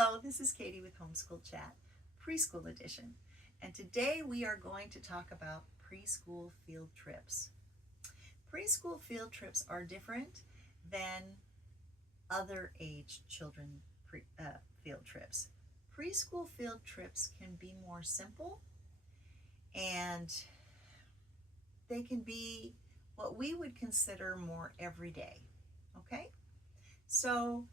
Hello, this is Katie with Homeschool Chat, Preschool Edition, and today we are going to talk about preschool field trips. Preschool field trips are different than other age children field trips. Preschool field trips can be more simple and they can be what we would consider more everyday, okay? So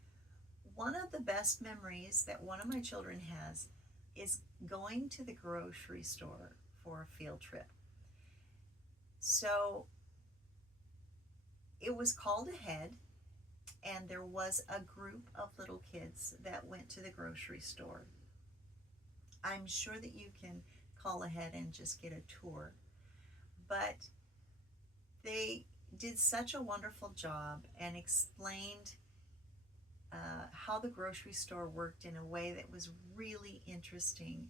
one of the best memories that one of my children has is going to the grocery store for a field trip. So it was called ahead, and there was a group of little kids that went to the grocery store. I'm sure that you can call ahead and just get a tour, but they did such a wonderful job and explained how the grocery store worked in a way that was really interesting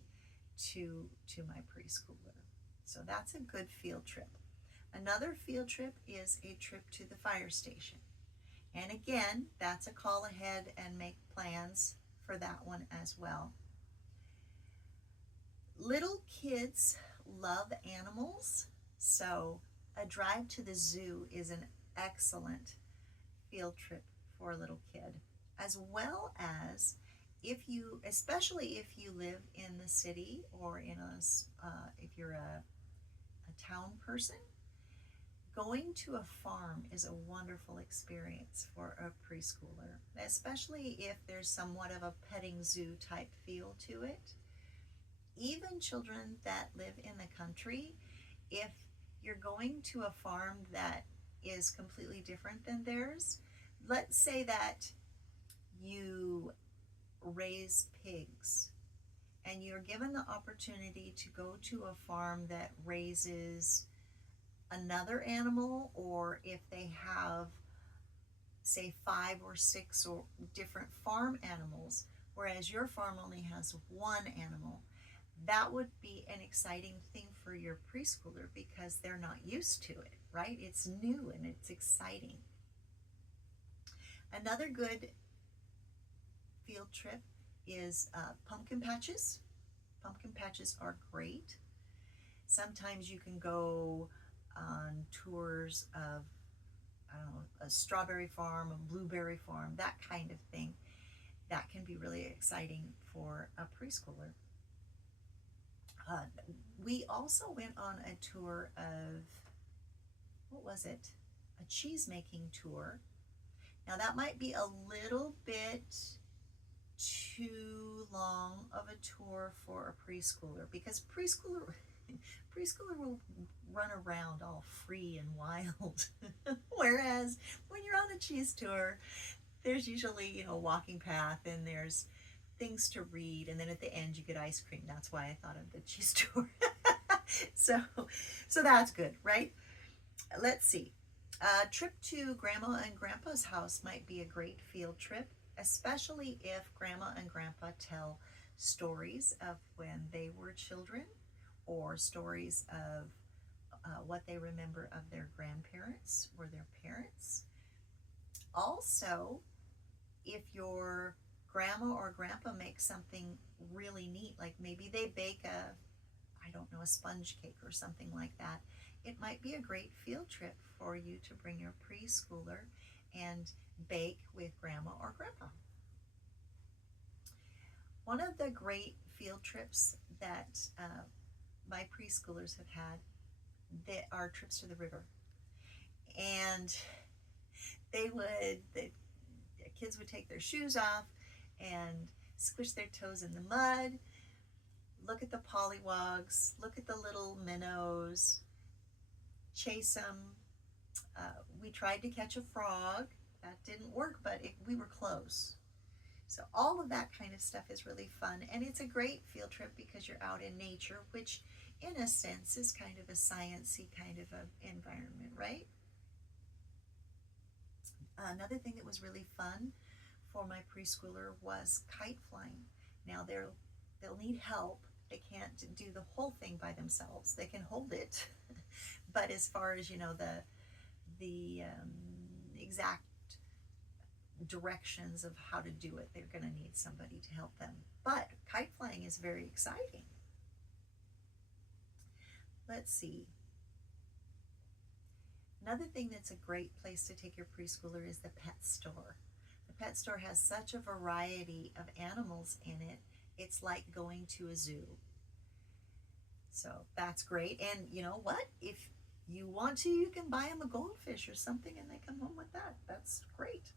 to my preschooler. So that's a good field trip. Another field trip is a trip to the fire station. And again, that's a call ahead and make plans for that one as well. Little kids love animals, so a drive to the zoo is an excellent field trip for a little kid, as well as especially if you live in the city or if you're a town person, going to a farm is a wonderful experience for a preschooler, especially if there's somewhat of a petting zoo type feel to it. Even children that live in the country, if you're going to a farm that is completely different than theirs, let's say that you raise pigs and you're given the opportunity to go to a farm that raises another animal, or if they have, say, 5 or 6 or different farm animals, whereas your farm only has one animal, that would be an exciting thing for your preschooler because they're not used to it, right? It's new and it's exciting. Another good field trip is pumpkin patches. Pumpkin patches are great. Sometimes you can go on tours of, I don't know, a strawberry farm, a blueberry farm, that kind of thing. That can be really exciting for a preschooler. We also went on a tour of, what was it? A cheese making tour. Now that might be a little bit too long of a tour for a preschooler, because preschooler will run around all free and wild. Whereas when you're on a cheese tour, there's usually, a walking path and there's things to read, and then at the end you get ice cream. That's why I thought of the cheese tour. so that's good, right? Let's see. A trip to Grandma and Grandpa's house might be a great field trip, especially if Grandma and Grandpa tell stories of when they were children, or stories of what they remember of their grandparents or their parents. Also, if your grandma or grandpa makes something really neat, like maybe they bake a sponge cake or something like that, it might be a great field trip for you to bring your preschooler and bake with grandma or grandpa. One of the great field trips that my preschoolers have had are trips to the river. And the kids would take their shoes off and squish their toes in the mud, look at the pollywogs, look at the little minnows, chase them. We tried to catch a frog. That didn't work, but we were close. So all of that kind of stuff is really fun, and it's a great field trip because you're out in nature, which in a sense is kind of a sciencey kind of an environment, right? Another thing that was really fun for my preschooler was kite flying. Now they'll need help. They can't do the whole thing by themselves. They can hold it, but as far as the exact directions of how to do it. They're going to need somebody to help them. But kite flying is very exciting. Let's see. Another thing that's a great place to take your preschooler is the pet store. The pet store has such a variety of animals in it. It's like going to a zoo. So that's great. And you know what? If you want to, you can buy them a goldfish or something and they come home with that. That's great.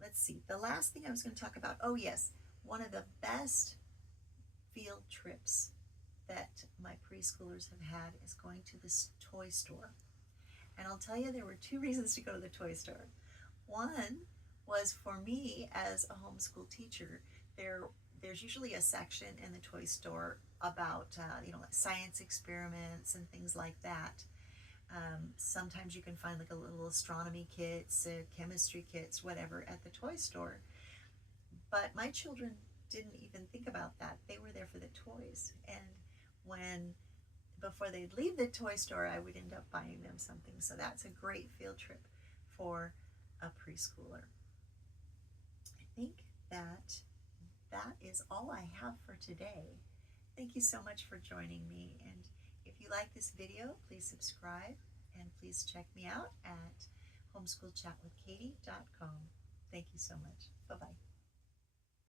Let's see. The last thing I was going to talk about, oh yes, one of the best field trips that my preschoolers have had is going to this toy store. And I'll tell you, there were two reasons to go to the toy store. One was for me as a homeschool teacher, there's usually a section in the toy store about like science experiments and things like that. Sometimes you can find like a little astronomy kits, chemistry kits, whatever at the toy store. But my children didn't even think about that. They were there for the toys. And before they'd leave the toy store, I would end up buying them something. So that's a great field trip for a preschooler. I think that is all I have for today. Thank you so much for joining me. And if you like this video, please subscribe and please check me out at homeschoolchatwithkatie.com. Thank you so much. Bye-bye.